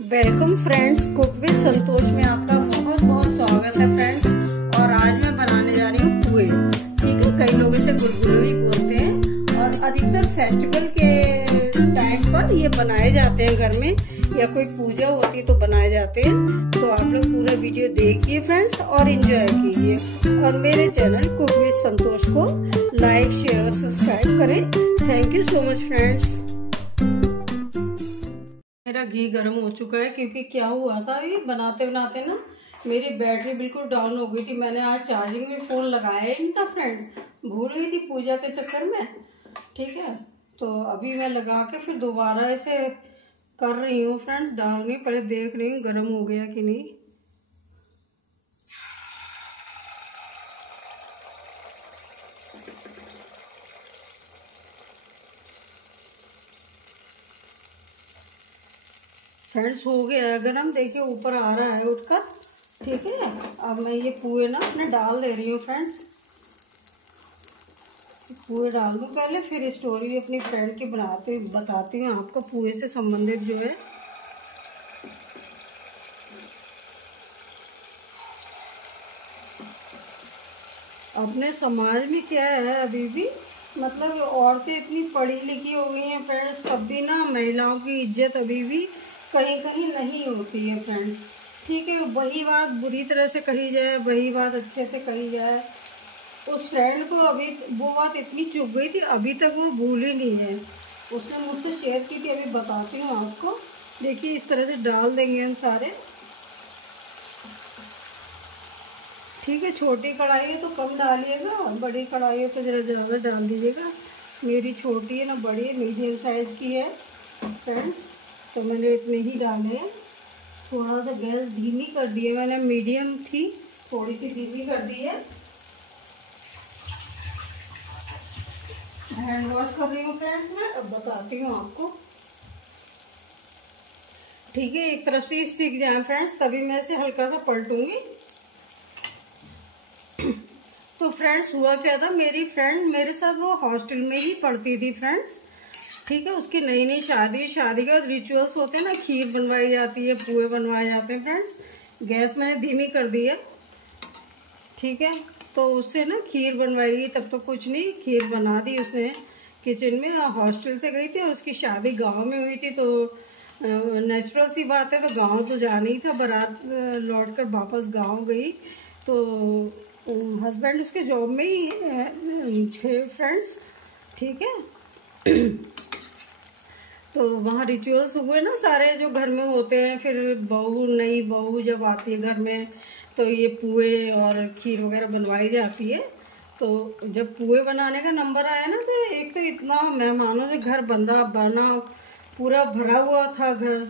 Welcome friends, cook with संतोष में आपका बहुत बहुत स्वागत है फ्रेंड्स। और आज मैं बनाने जा रही हूँ पुए। ठीक है, कई लोग इसे गुलगुले भी बोलते हैं और अधिकतर फेस्टिवल के टाइम पर ये बनाए जाते हैं घर में, या कोई पूजा होती है तो बनाए जाते हैं। तो आप लोग पूरा वीडियो देखिए फ्रेंड्स और एंजॉय कीजिए, और मेरे चैनल कुक विद संतोष को लाइक, शेयर और सब्सक्राइब करें। Thank you so much friends. मेरा घी गर्म हो चुका है, क्योंकि क्या हुआ था ये बनाते बनाते ना मेरी बैटरी बिल्कुल डाउन हो गई थी। मैंने आज चार्जिंग में फ़ोन लगाया ही नहीं था फ्रेंड्स, भूल गई थी पूजा के चक्कर में। ठीक है, तो अभी मैं लगा के फिर दोबारा इसे कर रही हूँ फ्रेंड्स, डाल रही, पहले देख रही हूँ गर्म हो गया कि नहीं। फ्रेंड्स हो गया है गरम, देखिए ऊपर आ रहा है उठकर। ठीक है, अब मैं ये पुए ना अपने डाल दे रही हूँ फ्रेंड्स। पुए डाल दूँ पहले, फिर स्टोरी अपनी फ्रेंड की बताती हूँ आपको पुए से संबंधित जो है। अपने समाज में क्या है अभी भी, मतलब औरतें इतनी पढ़ी लिखी हो गई हैं फ्रेंड्स, तब भी ना महिलाओं की इज्जत अभी भी कहीं कहीं नहीं होती है फ्रेंड्स। ठीक है, वही बात बुरी तरह से कही जाए, वही बात अच्छे से कही जाए। उस फ्रेंड को अभी वो बात इतनी चुभ गई थी, अभी तक वो भूली नहीं है। उसने मुझसे शेयर की थी, अभी बताती हूँ आपको। देखिए इस तरह से डाल देंगे हम सारे। ठीक है, छोटी कढ़ाई है तो कम डालिएगा, बड़ी कढ़ाई है तो ज़रा ज़्यादा डाल दीजिएगा। मेरी छोटी है ना, बड़ी है, मीडियम साइज़ की है फ्रेंड्स, तो मैंने इतने ही डाले हैं। थोड़ा सा गैस धीमी कर दी है मैंने, मीडियम थी, थोड़ी सी धीमी कर दी है। हैंड वॉश कर रही हूँ फ्रेंड्स मैं, अब बताती हूँ आपको। ठीक है, एक तरफ से सीख जाए फ्रेंड्स, तभी मैं इसे हल्का सा पलटूंगी। तो फ्रेंड्स हुआ क्या था, मेरी फ्रेंड मेरे साथ वो हॉस्टल में ही पढ़ती थी फ्रेंड्स। ठीक है, उसकी नई नई शादी के रिचुअल्स होते हैं ना, खीर बनवाई जाती है, पुए बनवाए जाते हैं फ्रेंड्स। गैस मैंने धीमी कर दी है। ठीक है, तो उससे ना खीर बनवाई, तब तो कुछ नहीं, खीर बना दी उसने किचन में। हॉस्टल से गई थी, उसकी शादी गांव में हुई थी, तो नेचुरल सी बात है, तो गांव तो जाना ही था। बारात लौट कर वापस गाँव गई, तो हस्बैंड उसके जॉब में ही थे फ्रेंड्स। ठीक है, तो वहाँ रिचुअल्स हुए ना सारे जो घर में होते हैं। फिर नई बहू जब आती है घर में, तो ये पुए और खीर वगैरह बनवाई जाती है। तो जब पुए बनाने का नंबर आया ना, तो एक तो इतना मेहमानों से घर बना पूरा भरा हुआ था घर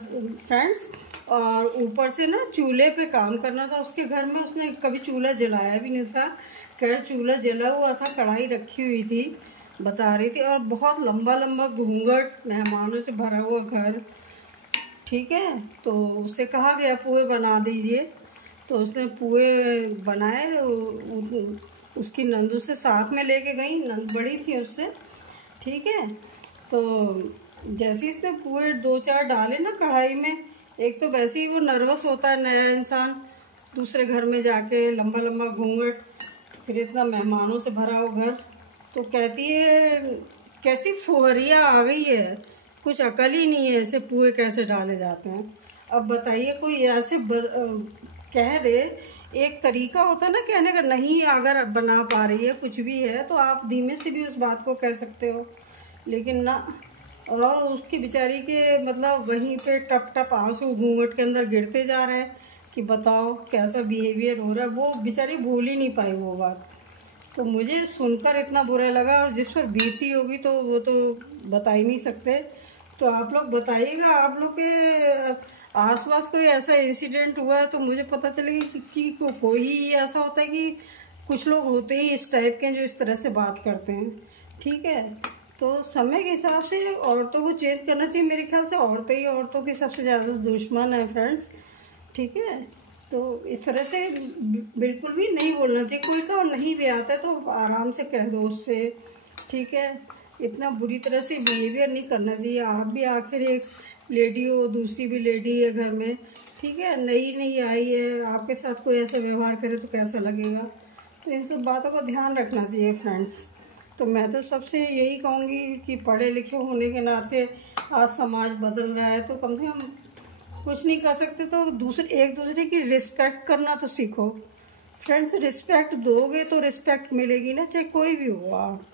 फ्रेंड्स, और ऊपर से ना चूल्हे पे काम करना था उसके घर में। उसने कभी चूल्हा जलाया भी नहीं था, खैर चूल्हा जला हुआ था, कढ़ाई रखी हुई थी, बता रही थी, और बहुत लंबा लंबा घूंघट, मेहमानों से भरा हुआ घर। ठीक है, तो उससे कहा गया पुए बना दीजिए, तो उसने पुए बनाए। उसकी नंदू से साथ में लेके गई, नंद बड़ी थी उससे। ठीक है, तो जैसे ही उसने पुए 2-4 डाले ना कढ़ाई में, एक तो वैसे ही वो नर्वस होता है नया इंसान, दूसरे घर में जाके लंबा लंबा घूंघट, फिर इतना मेहमानों से भरा हुआ घर, तो कहती है कैसी फुहरिया आ गई है, कुछ अकल ही नहीं है, ऐसे पुए कैसे डाले जाते हैं। अब बताइए, कोई ऐसे कह दे, एक तरीका होता है ना कहने का, नहीं अगर बना पा रही है कुछ भी है तो आप धीमे से भी उस बात को कह सकते हो, लेकिन ना। और उसकी बेचारी के मतलब वहीं पे टप टप आंसू घूंघट के अंदर गिरते जा रहे हैं कि बताओ कैसा बिहेवियर हो रहा है। वो बेचारी भूल ही नहीं पाई वो बात, तो मुझे सुनकर इतना बुरा लगा, और जिस पर बीती होगी तो वो तो बता ही नहीं सकते। तो आप लोग बताइएगा, आप लोग के आसपास कोई ऐसा इंसिडेंट हुआ है तो मुझे पता चलेगा कि कोई ऐसा होता है कि कुछ लोग होते ही इस टाइप के जो इस तरह से बात करते हैं। ठीक है, तो समय के हिसाब से औरतों को चेंज करना चाहिए। मेरे ख्याल से औरतें ही औरतों की सबसे ज़्यादा दुश्मन है फ्रेंड्स। ठीक है, तो इस तरह से बिल्कुल भी नहीं बोलना चाहिए। कोई का नहीं भी आता है तो आराम से कह दो उससे। ठीक है, इतना बुरी तरह से बिहेवियर नहीं करना चाहिए। आप भी आखिर एक लेडी हो, दूसरी भी लेडी है घर में, ठीक है, नई नई आई है, आपके साथ कोई ऐसा व्यवहार करे तो कैसा लगेगा। तो इन सब बातों का ध्यान रखना चाहिए फ्रेंड्स। तो मैं तो सबसे यही कहूँगी कि पढ़े लिखे होने के नाते आज समाज बदल रहा है, तो कम से कम कुछ नहीं कर सकते तो एक दूसरे की रिस्पेक्ट करना तो सीखो फ्रेंड्स। रिस्पेक्ट दोगे तो रिस्पेक्ट मिलेगी ना, चाहे कोई भी हो आप।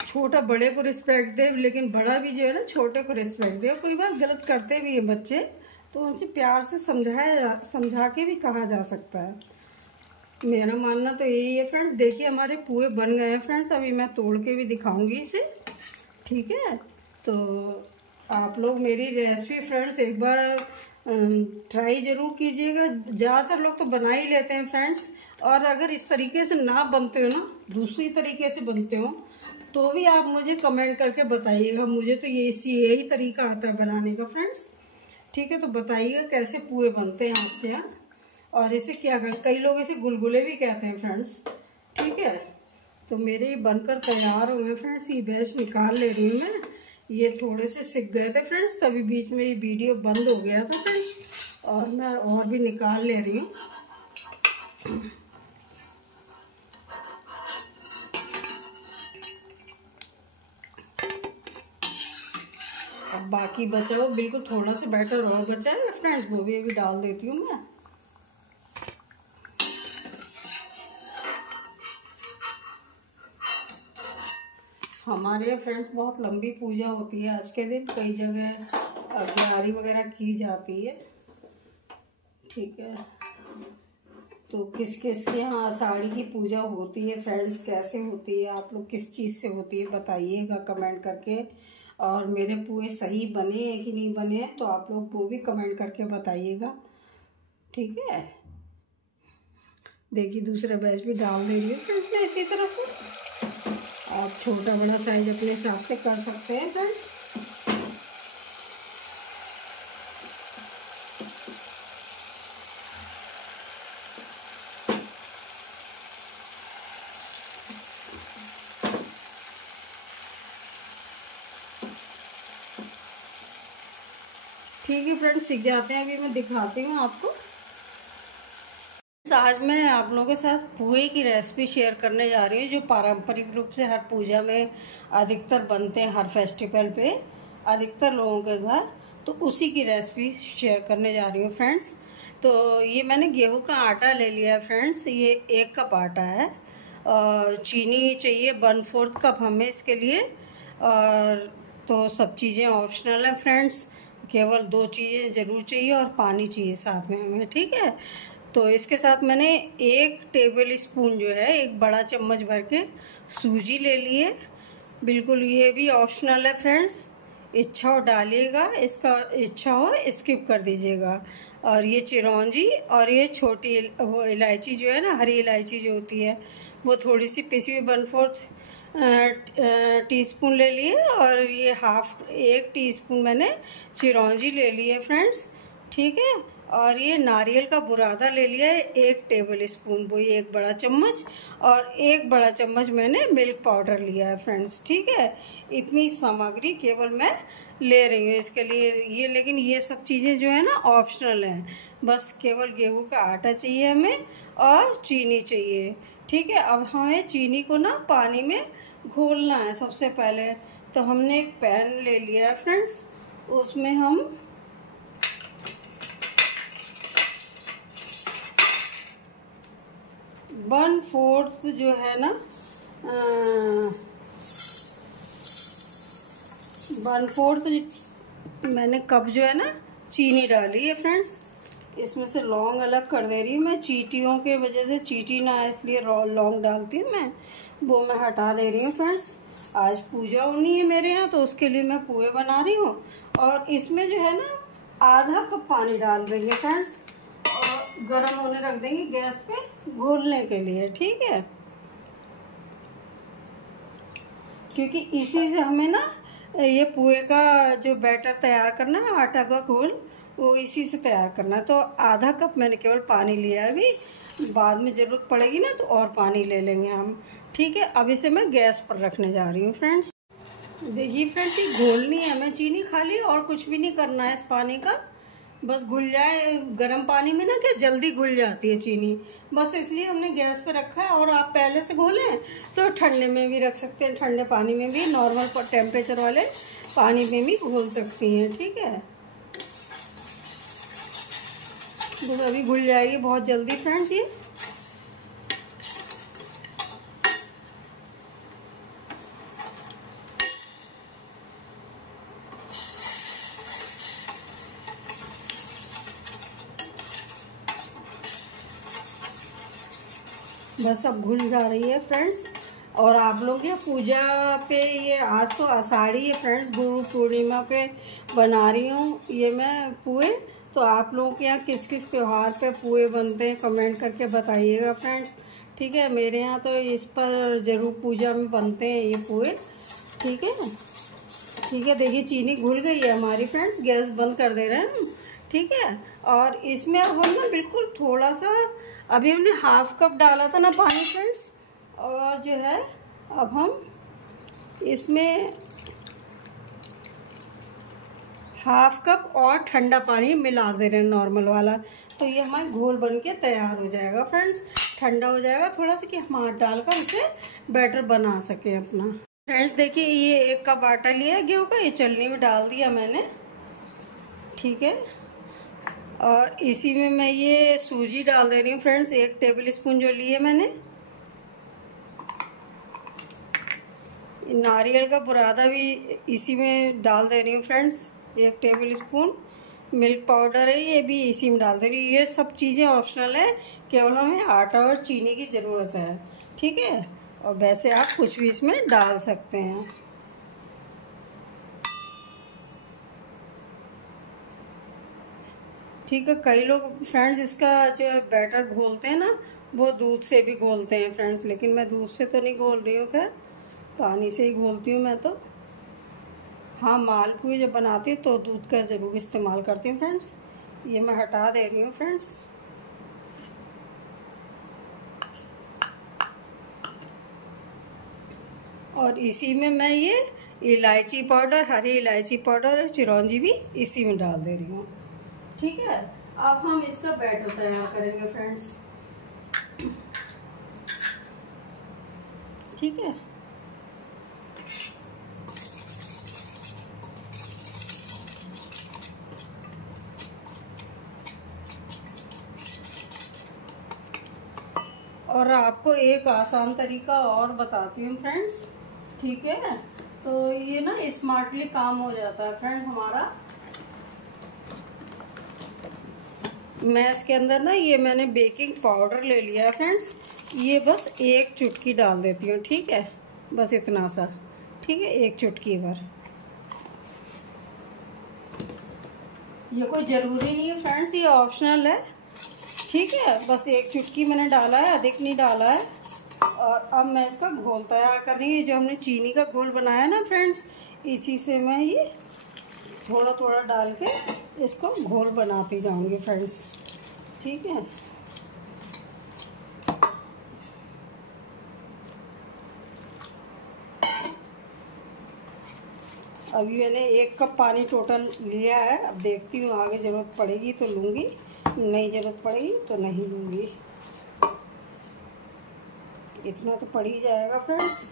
छोटा बड़े को रिस्पेक्ट दे, लेकिन बड़ा भी जो है ना छोटे को रिस्पेक्ट दे। कोई बात गलत करते भी है बच्चे तो उनसे प्यार से समझा के भी कहा जा सकता है। मेरा मानना तो यही है फ्रेंड्स। देखिए हमारे पुए बन गए हैं फ्रेंड्स, अभी मैं तोड़ के भी दिखाऊंगी इसे, ठीक है। तो आप लोग मेरी रेसिपी फ्रेंड्स एक बार ट्राई ज़रूर कीजिएगा। ज़्यादातर लोग तो बना ही लेते हैं फ्रेंड्स, और अगर इस तरीके से ना बनते हो ना, दूसरी तरीके से बनते हो, तो भी आप मुझे कमेंट करके बताइएगा। मुझे तो यही तरीका आता है बनाने का फ्रेंड्स, ठीक है। तो बताइएगा कैसे पुए बनते हैं आपके यहाँ, और इसे क्या कहते, कई लोग इसे गुलगुले भी कहते हैं फ्रेंड्स, ठीक है। तो मेरे बनकर तैयार हुए फ्रेंड्स, ये बैच निकाल ले रही हूँ मैं। ये थोड़े से सिक गए थे फ्रेंड्स, तभी बीच में ये वीडियो बंद हो गया था फ्रेंड्स, और मैं और भी निकाल ले रही हूँ। अब बाकी बचा हो, बिल्कुल थोड़ा सा बैटर और बचा है फ्रेंड्स, वो भी अभी डाल देती हूँ मैं। हमारे फ्रेंड्स बहुत लंबी पूजा होती है आज के दिन, कई जगह तैयारी वगैरह की जाती है, ठीक है। तो किस किस के यहाँ आषाढ़ी की पूजा होती है फ्रेंड्स, कैसे होती है, आप लोग किस चीज़ से होती है बताइएगा कमेंट करके। और मेरे पुए सही बने हैं कि नहीं बने हैं तो आप लोग वो भी कमेंट करके बताइएगा, ठीक है। देखिए दूसरा बैच भी डाल दे रही है फ्रेंड्स मैं इसी तरह से। आप छोटा बड़ा साइज अपने हिसाब से कर सकते हैं फ्रेंड्स। ठीक है फ्रेंड्स, सीख जाते हैं। अभी मैं दिखाती हूँ आपको। आज मैं आप लोगों के साथ पुए की रेसिपी शेयर करने जा रही हूँ, जो पारंपरिक रूप से हर पूजा में अधिकतर बनते हैं, हर फेस्टिवल पे अधिकतर लोगों के घर। तो उसी की रेसिपी शेयर करने जा रही हूँ फ्रेंड्स। तो ये मैंने गेहूं का आटा ले लिया है फ्रेंड्स, ये 1 कप आटा है। चीनी चाहिए 1/4 कप हमें इसके लिए। और तो सब चीज़ें ऑप्शनल हैं फ्रेंड्स, केवल 2 चीज़ें ज़रूर चाहिए और पानी चाहिए साथ में हमें, ठीक है। तो इसके साथ मैंने 1 टेबल स्पून जो है, 1 बड़ा चम्मच भर के सूजी ले लिए। बिल्कुल ये भी ऑप्शनल है फ्रेंड्स, इच्छा हो डालिएगा, इसका इच्छा हो स्किप कर दीजिएगा। और ये चिरौंजी और ये छोटी वो इलायची जो है ना, हरी इलायची जो होती है, वो थोड़ी सी पिसी हुई 1/4 टीस्पून ले लिए। और ये 1 टीस्पून मैंने चिरौंजी ले ली है फ्रेंड्स, ठीक है। और ये नारियल का बुरादा ले लिया है 1 टेबल स्पून, वो 1 बड़ा चम्मच। और 1 बड़ा चम्मच मैंने मिल्क पाउडर लिया है फ्रेंड्स, ठीक है। इतनी सामग्री केवल मैं ले रही हूँ इसके लिए ये, लेकिन ये सब चीज़ें जो है ना ऑप्शनल हैं। बस केवल गेहूं का आटा चाहिए हमें और चीनी चाहिए, ठीक है। अब हमें चीनी को ना पानी में घोलना है सबसे पहले। तो हमने एक पैन ले लिया है फ्रेंड्स, उसमें हम 1/4 जो है ना 1/4 मैंने कप जो है ना चीनी डाली है फ्रेंड्स। इसमें से लौंग अलग कर दे रही हूँ मैं, चींटियों के वजह से चींटी ना है इसलिए लौंग डालती हूँ मैं, वो मैं हटा दे रही हूँ फ्रेंड्स। आज पूजा होनी है मेरे यहाँ, तो उसके लिए मैं पुए बना रही हूँ। और इसमें जो है ना आधा कप पानी डाल देंगे फ्रेंड्स, और गर्म होने रख देंगे गैस पे घोलने के लिए, ठीक है। क्योंकि इसी से हमें ना ये पुए का जो बैटर तैयार करना है, आटा का घोल, वो इसी से तैयार करना है। तो आधा कप मैंने केवल पानी लिया है, अभी बाद में ज़रूरत पड़ेगी ना तो और पानी ले लेंगे हम, ठीक है। अब इसे मैं गैस पर रखने जा रही हूँ फ्रेंड्स। देखिए फ्रेंड्स, ये घोलनी है हमें चीनी खाली, और कुछ भी नहीं करना है इस पानी का। बस घुल जाए गर्म पानी में ना, क्या जल्दी घुल जाती है चीनी, बस इसलिए हमने गैस पे रखा है। और आप पहले से घोलें तो ठंडे में भी रख सकते हैं, ठंडे पानी में भी, नॉर्मल टेम्परेचर वाले पानी में भी घोल सकती हैं। ठीक है, बस अभी घुल जाएगी बहुत जल्दी फ्रेंड्स ये। बस अब घुल जा रही है फ्रेंड्स। और आप लोग ये पूजा पे, ये आज तो आषाढ़ी है फ्रेंड्स, गुरु पूर्णिमा पे बना रही हूँ ये मैं पुए। तो आप लोगों के यहाँ किस किस त्योहार पे पुए बनते हैं कमेंट करके बताइएगा फ्रेंड्स। ठीक है, मेरे यहाँ तो इस पर जरूर पूजा में बनते हैं ये पुए। ठीक है, ठीक है, देखिए चीनी घुल गई है हमारी फ्रेंड्स, गैस बंद कर दे रहे हैं हम। ठीक है, और इसमें अब हम ना बिल्कुल थोड़ा सा, अभी हमने हाफ कप डाला था ना पानी फ्रेंड्स, और जो है अब हम इसमें हाफ कप और ठंडा पानी मिला दे रहे हैं, नॉर्मल वाला। तो ये हमारा घोल बन के तैयार हो जाएगा फ्रेंड्स। ठंडा हो जाएगा थोड़ा सा कि हम हाथ डालकर इसे बैटर बना सकें अपना। फ्रेंड्स देखिए, ये 1 कप आटा लिया गेहूँ का, ये चलनी में डाल दिया मैंने। ठीक है, और इसी में मैं ये सूजी डाल दे रही हूँ फ्रेंड्स, 1 टेबल स्पून जो ली है मैंने। नारियल का बुरादा भी इसी में डाल दे रही हूँ friends, 1 table spoon. Milk powder है ये भी इसी में डाल दे रही हूँ। ये सब चीज़ें ऑप्शनल है, केवल हमें आटा और चीनी की ज़रूरत है। ठीक है, और वैसे आप कुछ भी इसमें डाल सकते हैं। ठीक है, कई लोग फ्रेंड्स इसका जो है बैटर घोलते हैं ना, वो दूध से भी घोलते हैं फ्रेंड्स, लेकिन मैं दूध से तो नहीं घोल रही हूँ, खैर पानी से ही घोलती हूँ मैं तो। हाँ, मालपुए जब बनाती हूँ तो दूध का ज़रूर इस्तेमाल करती हूँ फ्रेंड्स। ये मैं हटा दे रही हूँ फ्रेंड्स। और इसी में मैं ये इलायची पाउडर, हरी इलायची पाउडर और चिरौंजी भी इसी में डाल दे रही हूँ। ठीक है, अब हम इसका बैटर तैयार करेंगे फ्रेंड्स। ठीक है, और आपको एक आसान तरीका और बताती हूँ फ्रेंड्स। ठीक है, तो ये ना स्मार्टली काम हो जाता है फ्रेंड्स हमारा। मैं इसके अंदर ना ये मैंने बेकिंग पाउडर ले लिया है फ्रेंड्स, ये बस 1 चुटकी डाल देती हूँ। ठीक है, बस इतना सा। ठीक है, 1 चुटकी भर। ये कोई ज़रूरी नहीं है फ्रेंड्स, ये ऑप्शनल है। ठीक है, बस 1 चुटकी मैंने डाला है, अधिक नहीं डाला है। और अब मैं इसका घोल तैयार कर रही हूँ। जो हमने चीनी का घोल बनाया ना फ्रेंड्स, इसी से मैं ये थोड़ा थोड़ा डाल के इसको घोल बनाती जाऊंगी फ्रेंड्स। ठीक है, अभी मैंने 1 कप पानी टोटल लिया है। अब देखती हूँ आगे ज़रूरत पड़ेगी तो लूँगी, नहीं ज़रूरत पड़ेगी तो नहीं लूँगी। इतना तो पड़ ही जाएगा फ्रेंड्स।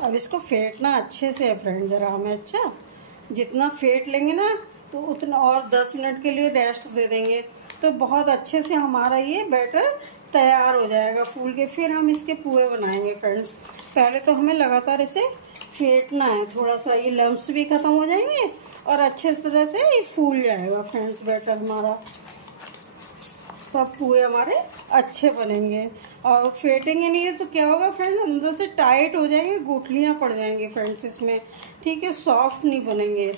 अब इसको फेंटना अच्छे से है फ्रेंड, ज़रा हमें अच्छा जितना फेंट लेंगे ना तो उतना, और 10 मिनट के लिए रेस्ट दे देंगे तो बहुत अच्छे से हमारा ये बैटर तैयार हो जाएगा फूल के। फिर हम इसके पुए बनाएंगे फ्रेंड्स। पहले तो हमें लगातार इसे फेंटना है, थोड़ा सा ये लम्स भी ख़त्म हो जाएंगे और अच्छे तरह से ये फूल जाएगा फ्रेंड्स बैटर हमारा। सब पुए हमारे अच्छे बनेंगे। और फेंटेंगे नहीं तो क्या होगा फ्रेंड्स, अंदर से टाइट हो जाएंगे, गुठलियाँ पड़ जाएंगी फ्रेंड्स इसमें। ठीक है, सॉफ्ट नहीं बनेंगे।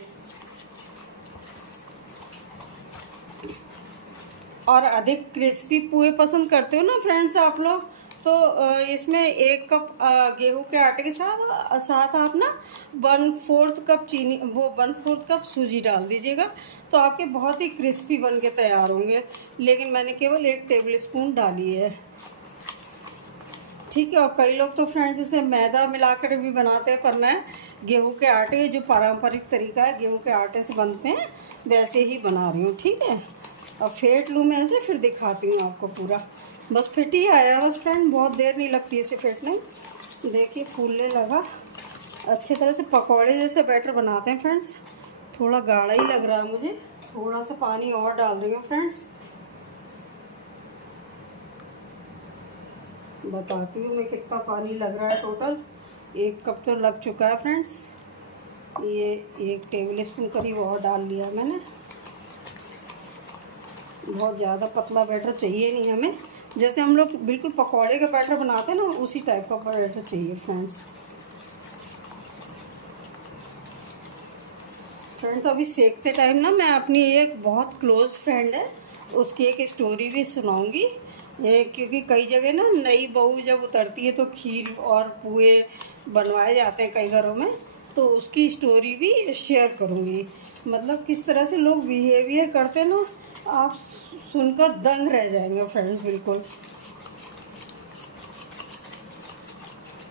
और अधिक क्रिस्पी पुए पसंद करते हो ना फ्रेंड्स आप लोग, तो इसमें 1 कप गेहूं के आटे के साथ आप ना 1/4 कप चीनी, वो 1/4 कप सूजी डाल दीजिएगा। तो आपके बहुत ही क्रिस्पी बन के तैयार होंगे। लेकिन मैंने केवल 1 टेबल स्पून डाली है, ठीक है। और कई लोग तो फ्रेंड्स इसे मैदा मिलाकर भी बनाते हैं, पर मैं गेहूं के आटे, जो पारंपरिक तरीका है गेहूं के आटे से बनते हैं, वैसे ही बना रही हूँ, ठीक है। अब फेंट लूँ मैं ऐसे, फिर दिखाती हूँ आपको पूरा। बस फिट ही आया बस फ्रेंड, बहुत देर नहीं लगती इसे फेंटने। देखिए फूलने लगा अच्छी तरह से, पकौड़े जैसे बैटर बनाते हैं फ्रेंड्स। थोड़ा गाढ़ा ही लग रहा है मुझे, थोड़ा सा पानी और डाल रही हूँ फ्रेंड्स। बताती हूँ मैं कितना पानी लग रहा है। टोटल 1 कप तो लग चुका है फ्रेंड्स। ये 1 टेबल स्पून करीब और डाल लिया मैंने। बहुत ज़्यादा पतला बैटर चाहिए नहीं हमें, जैसे हम लोग बिल्कुल पकौड़े का बैटर बनाते हैं ना, उसी टाइप का बैटर चाहिए फ्रेंड्स। अभी सेकते टाइम ना मैं अपनी एक बहुत क्लोज फ्रेंड है, उसकी एक स्टोरी भी सुनाऊंगी। क्योंकि कई जगह ना नई बहू जब उतरती है तो खीर और पुए बनवाए जाते हैं कई घरों में, तो उसकी स्टोरी भी शेयर करूंगी। मतलब किस तरह से लोग बिहेवियर करते हैं ना, आप सुनकर दंग रह जाएंगे फ्रेंड्स, बिल्कुल।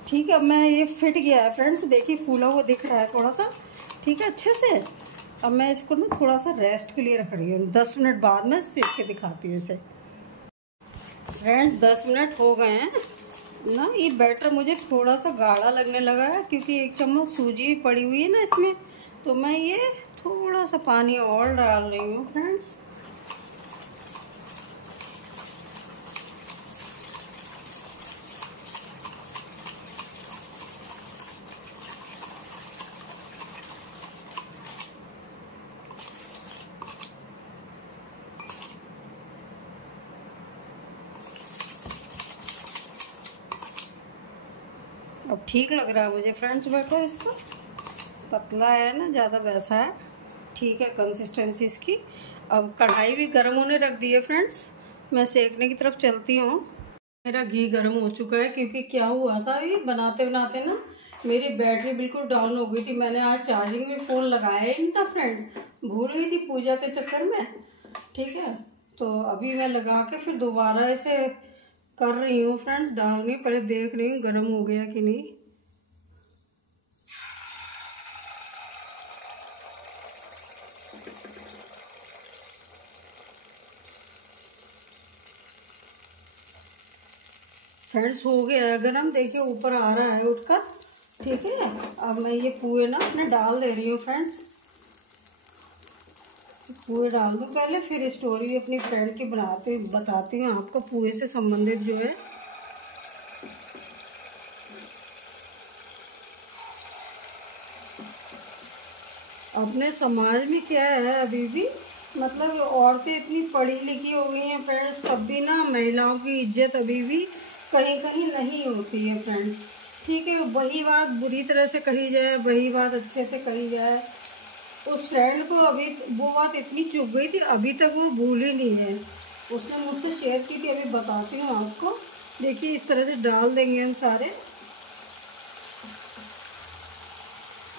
ठीक है, मैं ये फिट गया है फ्रेंड्स, देखिए फूला हुआ दिख रहा है थोड़ा सा, ठीक है अच्छे से। अब मैं इसको ना थोड़ा सा रेस्ट के लिए रख रही हूँ, 10 मिनट बाद में सेक के दिखाती हूँ इसे। फ्रेंड्स 10 मिनट हो गए हैं ना, ये बैटर मुझे थोड़ा सा गाढ़ा लगने लगा है, क्योंकि 1 चम्मच सूजी पड़ी हुई है ना इसमें, तो मैं ये थोड़ा सा पानी और डाल रही हूँ फ्रेंड्स। अब ठीक लग रहा है मुझे फ्रेंड्स बैटर इसका, पतला है ना, ज़्यादा वैसा है, ठीक है कंसिस्टेंसी इसकी। अब कढ़ाई भी गर्म होने रख दी है फ्रेंड्स, मैं सेकने की तरफ चलती हूँ। मेरा घी गर्म हो चुका है, क्योंकि क्या हुआ था ये बनाते बनाते ना मेरी बैटरी बिल्कुल डाउन हो गई थी। मैंने आज चार्जिंग में फ़ोन लगाया ही नहीं था फ्रेंड्स, भूल गई थी पूजा के चक्कर में, ठीक है। तो अभी मैं लगा के फिर दोबारा इसे कर रही हूँ फ्रेंड्स, डाल रही, पहले देख रही हूँ गर्म हो गया कि नहीं। फ्रेंड्स हो गया है गरम, देखिए ऊपर आ रहा है उठकर, ठीक है। अब मैं ये पुए ना अपने डाल दे रही हूँ फ्रेंड्स, पुए डाल दूँ पहले, फिर स्टोरी अपनी फ्रेंड की बताती हूँ आपको पुए से संबंधित जो है। अपने समाज में क्या है अभी भी, मतलब औरतें इतनी पढ़ी लिखी हो गई हैं फ्रेंड्स, तब भी ना महिलाओं की इज्जत अभी भी कहीं कहीं नहीं होती है फ्रेंड्स, ठीक है। वही बात बुरी तरह से कही जाए, वही बात अच्छे से कही जाए। उस फ्रेंड को अभी वो बात इतनी चुभ गई थी, अभी तक वो भूल ही नहीं है। उसने मुझसे शेयर की थी, अभी बताती हूँ आपको। देखिए इस तरह से डाल देंगे हम सारे,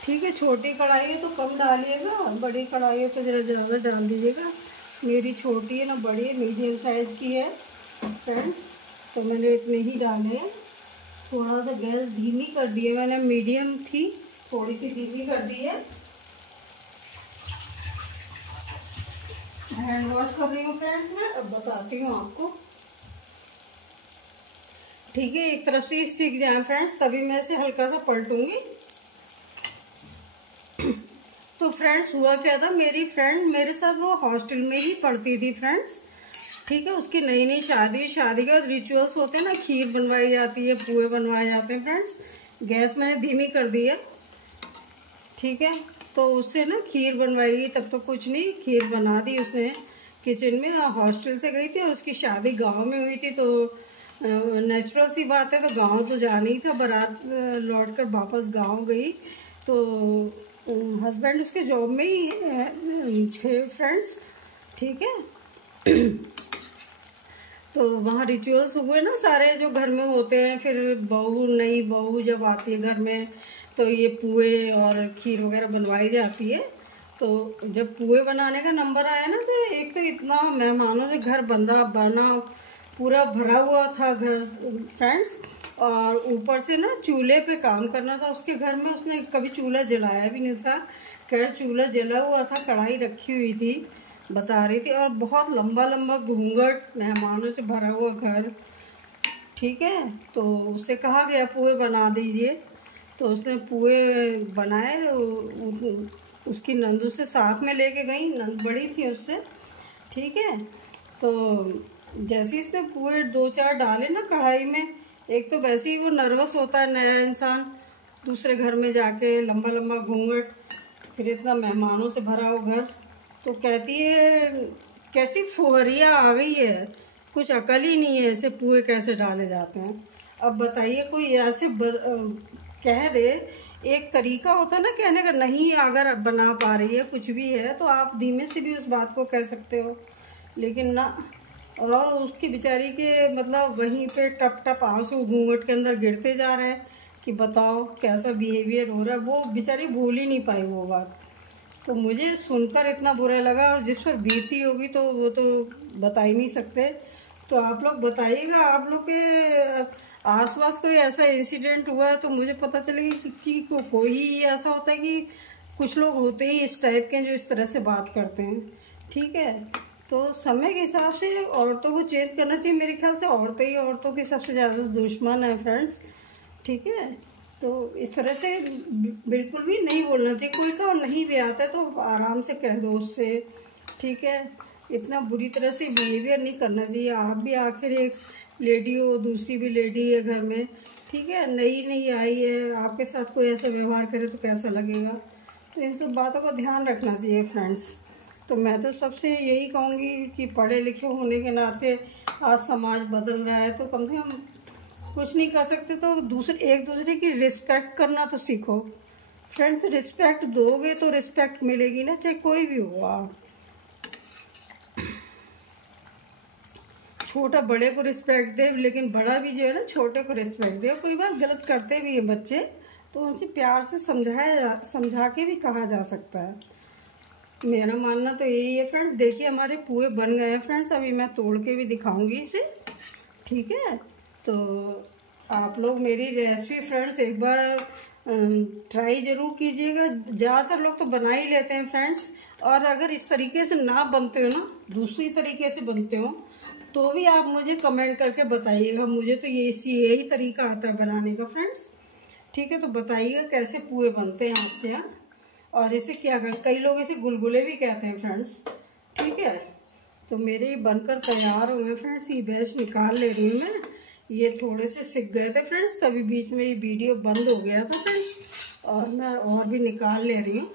ठीक है। छोटी कढ़ाई है तो कम डालिएगा, बड़ी कढ़ाई है तो ज़रा ज़्यादा डाल दीजिएगा। मेरी छोटी है ना, बड़ी है, मीडियम साइज़ की है फ्रेंड्स, तो मैंने इतने ही डाले हैं। थोड़ा सा गैस धीमी कर दी है मैंने, मीडियम थी, थोड़ी सी धीमी कर दी है। हैंड वॉश कर रही हूँ फ्रेंड्स मैं, अब बताती हूँ आपको, ठीक है। एक तरफ से सीख जाए फ्रेंड्स, तभी मैं इसे हल्का सा पलटूंगी। तो फ्रेंड्स हुआ क्या था, मेरी फ्रेंड मेरे साथ वो हॉस्टल में ही पढ़ती थी फ्रेंड्स, ठीक है। उसकी नई नई शादी के रिचुअल्स होते हैं ना, खीर बनवाई जाती है, पुए बनवाए जाते हैं फ्रेंड्स। गैस मैंने धीमी कर दी है, ठीक है। तो उससे ना खीर बनवाई, तब तो कुछ नहीं, खीर बना दी उसने किचन में। हॉस्टल से गई थी, उसकी शादी गांव में हुई थी, तो नेचुरल सी बात है, तो गांव तो जाना ही था। बारात लौट कर वापस गाँव गई, तो हस्बैंड उसके जॉब में ही थे फ्रेंड्स, ठीक है। तो वहाँ रिचुअल्स हुए ना सारे जो घर में होते हैं। फिर बहू, नई बहू जब आती है घर में तो ये पुए और खीर वगैरह बनवाई जाती है। तो जब पुए बनाने का नंबर आया ना, तो एक तो इतना मेहमानों से घर बना पूरा भरा हुआ था घर फ्रेंड्स। और ऊपर से ना चूल्हे पे काम करना था उसके घर में। उसने कभी चूल्हा जलाया भी नहीं था। खैर चूल्हा जला हुआ था, कढ़ाई रखी हुई थी, बता रही थी। और बहुत लंबा लंबा घूंघट, मेहमानों से भरा हुआ घर। ठीक है, तो उससे कहा गया पुए बना दीजिए। तो उसने पुए बनाए। उसकी नंदू से साथ में लेके गई, नंद बड़ी थी उससे। ठीक है, तो जैसे ही उसने पुए 2-4 डाले ना कढ़ाई में, एक तो वैसे ही वो नर्वस होता है नया इंसान, दूसरे घर में जाके लंबा लंबा घूंघट, फिर इतना मेहमानों से भरा हुआ घर। तो कहती है कैसी फुहरिया आ गई है, कुछ अकल ही नहीं है, ऐसे पुए कैसे डाले जाते हैं। अब बताइए, कोई ऐसे कह दे, एक तरीका होता है ना कहने का, नहीं अगर बना पा रही है कुछ भी है तो आप धीमे से भी उस बात को कह सकते हो, लेकिन ना। और उसकी बेचारी के मतलब वहीं पे टप टप आंसू घूंघट के अंदर गिरते जा रहे हैं कि बताओ कैसा बिहेवियर हो रहा है। वो बेचारी भूल ही नहीं पाई वो बात। तो मुझे सुनकर इतना बुरा लगा, और जिस पर बीती होगी तो वो तो बता ही नहीं सकते। तो आप लोग बताइएगा, आप लोग के आसपास कोई ऐसा इंसिडेंट हुआ है तो मुझे पता चलेगा कि कोई ऐसा होता है कि कुछ लोग होते ही इस टाइप के जो इस तरह से बात करते हैं। ठीक है, तो समय के हिसाब से औरतों को चेंज करना चाहिए। मेरे ख्याल से औरतें ही औरतों की सबसे ज़्यादा दुश्मन है फ्रेंड्स। ठीक है, तो इस तरह से बिल्कुल भी नहीं बोलना चाहिए। कोई का नहीं भी आता है तो आराम से कह दो उससे। ठीक है, इतना बुरी तरह से बिहेवियर नहीं करना चाहिए। आप भी आखिर एक लेडी हो, दूसरी भी लेडी है घर में। ठीक है, नई नई आई है, आपके साथ कोई ऐसा व्यवहार करे तो कैसा लगेगा। तो इन सब बातों का ध्यान रखना चाहिए फ्रेंड्स। तो मैं तो सबसे यही कहूँगी कि पढ़े लिखे होने के नाते आज समाज बदल रहा है, तो कम से कम कुछ नहीं कर सकते तो एक दूसरे की रिस्पेक्ट करना तो सीखो फ्रेंड्स। रिस्पेक्ट दोगे तो रिस्पेक्ट मिलेगी ना, चाहे कोई भी हो। आप छोटा बड़े को रिस्पेक्ट दे, लेकिन बड़ा भी जो है ना छोटे को रिस्पेक्ट दे। कोई बात गलत करते भी है बच्चे तो उनसे प्यार से समझा के भी कहा जा सकता है। मेरा मानना तो यही है फ्रेंड्स। देखिए हमारे पुए बन गए हैं फ्रेंड्स, अभी मैं तोड़ के भी दिखाऊंगी इसे। ठीक है, तो आप लोग मेरी रेसिपी फ्रेंड्स एक बार ट्राई ज़रूर कीजिएगा। ज़्यादातर लोग तो बना ही लेते हैं फ्रेंड्स, और अगर इस तरीके से ना बनते हो ना, दूसरी तरीके से बनते हो, तो भी आप मुझे कमेंट करके बताइएगा। मुझे तो यही तरीका आता है बनाने का फ्रेंड्स। ठीक है, तो बताइएगा कैसे पुए बनते हैं आपके यहाँ, और इसे क्या कहते, कई लोग इसे गुलगुले भी कहते हैं फ्रेंड्स। ठीक है, तो मेरे बनकर तैयार हुए फ्रेंड्स। ये बैच निकाल ले रही हूँ मैं। ये थोड़े से सिक गए थे फ्रेंड्स, तभी बीच में ये वीडियो बंद हो गया था फ्रेंड्स, और मैं और भी निकाल ले रही हूँ।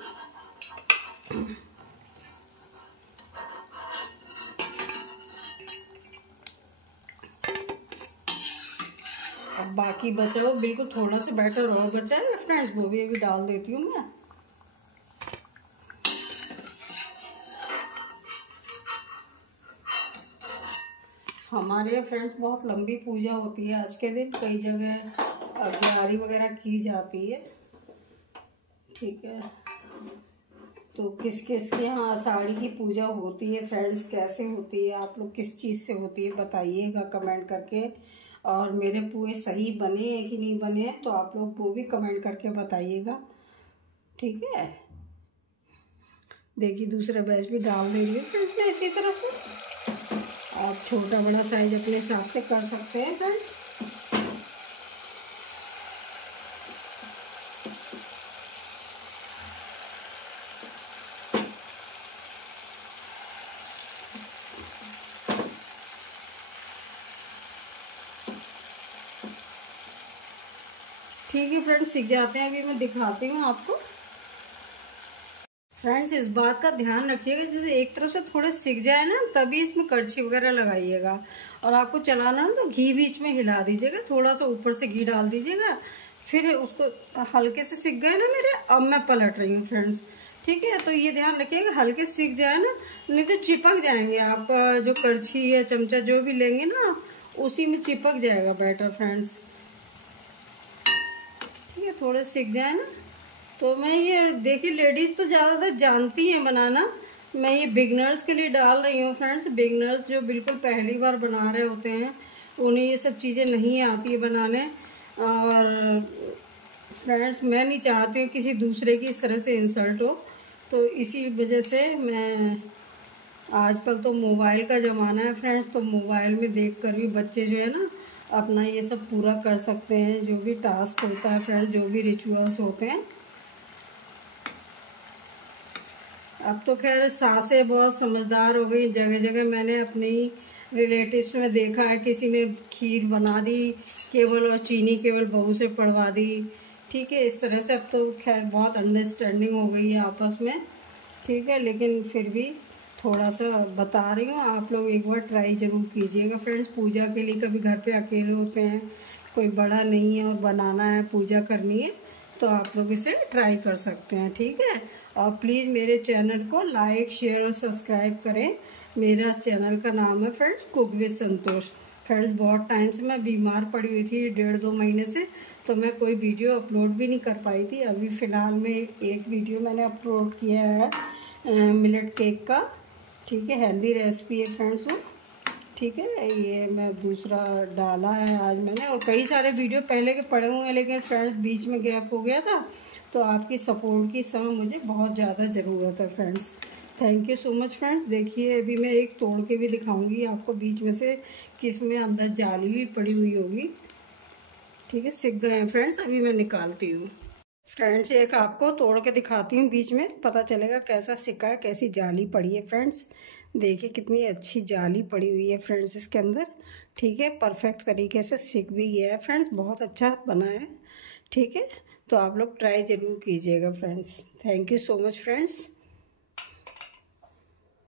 अब बाकी बचा हो, बिल्कुल थोड़ा सा बैटर और बचा है फ्रेंड्स, वो भी अभी डाल देती हूँ मैं। हमारे फ्रेंड्स बहुत लंबी पूजा होती है आज के दिन, कई जगह अग्यारी वगैरह की जाती है। ठीक है, तो किस किस के यहाँ आषाढ़ी की पूजा होती है फ्रेंड्स, कैसे होती है, आप लोग किस चीज़ से होती है बताइएगा कमेंट करके। और मेरे पुए सही बने हैं कि नहीं बने हैं तो आप लोग वो भी कमेंट करके बताइएगा। ठीक है, देखिए दूसरा बैच भी डाल देंगे फ्रेंड्स में इसी तरह से। आप छोटा बड़ा साइज अपने हिसाब से कर सकते हैं फ्रेंड्स। ठीक है फ्रेंड्स, सीख जाते हैं। अभी मैं दिखाती हूँ आपको। फ्रेंड्स इस बात का ध्यान रखिएगा, जैसे एक तरफ से थोड़े सिक जाए ना तभी इसमें करछी वगैरह लगाइएगा। और आपको चलाना ना तो घी बीच में हिला दीजिएगा, थोड़ा सा ऊपर से घी डाल दीजिएगा। फिर उसको हल्के से सिक गए ना मेरे, अब मैं पलट रही हूँ फ्रेंड्स। ठीक है। तो ये ध्यान रखिएगा हल्के सीख जाए ना, नहीं तो चिपक जाएंगे। आप जो करछी या चमचा जो भी लेंगे ना उसी में चिपक जाएगा बैटर फ्रेंड्स। ठीक है, थोड़े सीख जाए ना। तो मैं ये देखिए लेडीज़ तो ज़्यादातर जानती हैं बनाना, मैं ये बिगनर्स के लिए डाल रही हूँ फ्रेंड्स। बिगनर्स जो बिल्कुल पहली बार बना रहे होते हैं उन्हें ये सब चीज़ें नहीं आती है बनाने। और फ्रेंड्स मैं नहीं चाहती हूँ किसी दूसरे की इस तरह से इंसल्ट हो, तो इसी वजह से मैं, आजकल तो मोबाइल का ज़माना है फ्रेंड्स, तो मोबाइल में देखकर भी बच्चे जो है ना अपना ये सब पूरा कर सकते हैं, जो भी टास्क होता है फ्रेंड्स, जो भी रिचुअल्स होते हैं। अब तो खैर सासें बहुत समझदार हो गई, जगह जगह मैंने अपने ही रिलेटिव्स में देखा है किसी ने खीर बना दी केवल, और चीनी केवल बहू से पड़वा दी। ठीक है, इस तरह से अब तो खैर बहुत अंडरस्टैंडिंग हो गई है आपस में। ठीक है, लेकिन फिर भी थोड़ा सा बता रही हूँ, आप लोग एक बार ट्राई ज़रूर कीजिएगा फ्रेंड्स। पूजा के लिए कभी घर पे अकेले होते हैं, कोई बड़ा नहीं है और बनाना है, पूजा करनी है, तो आप लोग इसे ट्राई कर सकते हैं। ठीक है, और प्लीज़ मेरे चैनल को लाइक शेयर और सब्सक्राइब करें। मेरा चैनल का नाम है friends cook with Santosh. Friends बहुत टाइम से मैं बीमार पड़ी हुई थी, 1.5-2 महीने से, तो मैं कोई वीडियो अपलोड भी नहीं कर पाई थी। अभी फ़िलहाल में एक वीडियो मैंने अपलोड किया है मिलेट केक का। ठीक है, हेल्दी रेसिपी है फ्रेंड्स वो। ठीक है, ये मैं दूसरा डाला है आज मैंने, और कई सारे वीडियो पहले के पड़े हुए हैं, लेकिन फ्रेंड्स बीच में गैप हो गया था, तो आपकी सपोर्ट की समय मुझे बहुत ज़्यादा ज़रूरत है friends. Thank you so much friends. देखिए अभी मैं एक तोड़ के भी दिखाऊंगी आपको बीच में से, कि इसमें अंदर जाली भी पड़ी हुई होगी। ठीक है, सिक गए हैं फ्रेंड्स, अभी मैं निकालती हूँ। फ्रेंड्स एक आपको तोड़ के दिखाती हूँ, बीच में पता चलेगा कैसा सिका है, कैसी जाली पड़ी है फ्रेंड्स। देखिए कितनी अच्छी जाली पड़ी हुई है फ्रेंड्स इसके अंदर। ठीक है, परफेक्ट तरीके से सिक भी गया है फ्रेंड्स, बहुत अच्छा बना है। ठीक है, तो आप लोग ट्राई ज़रूर कीजिएगा friends. Thank you so much friends.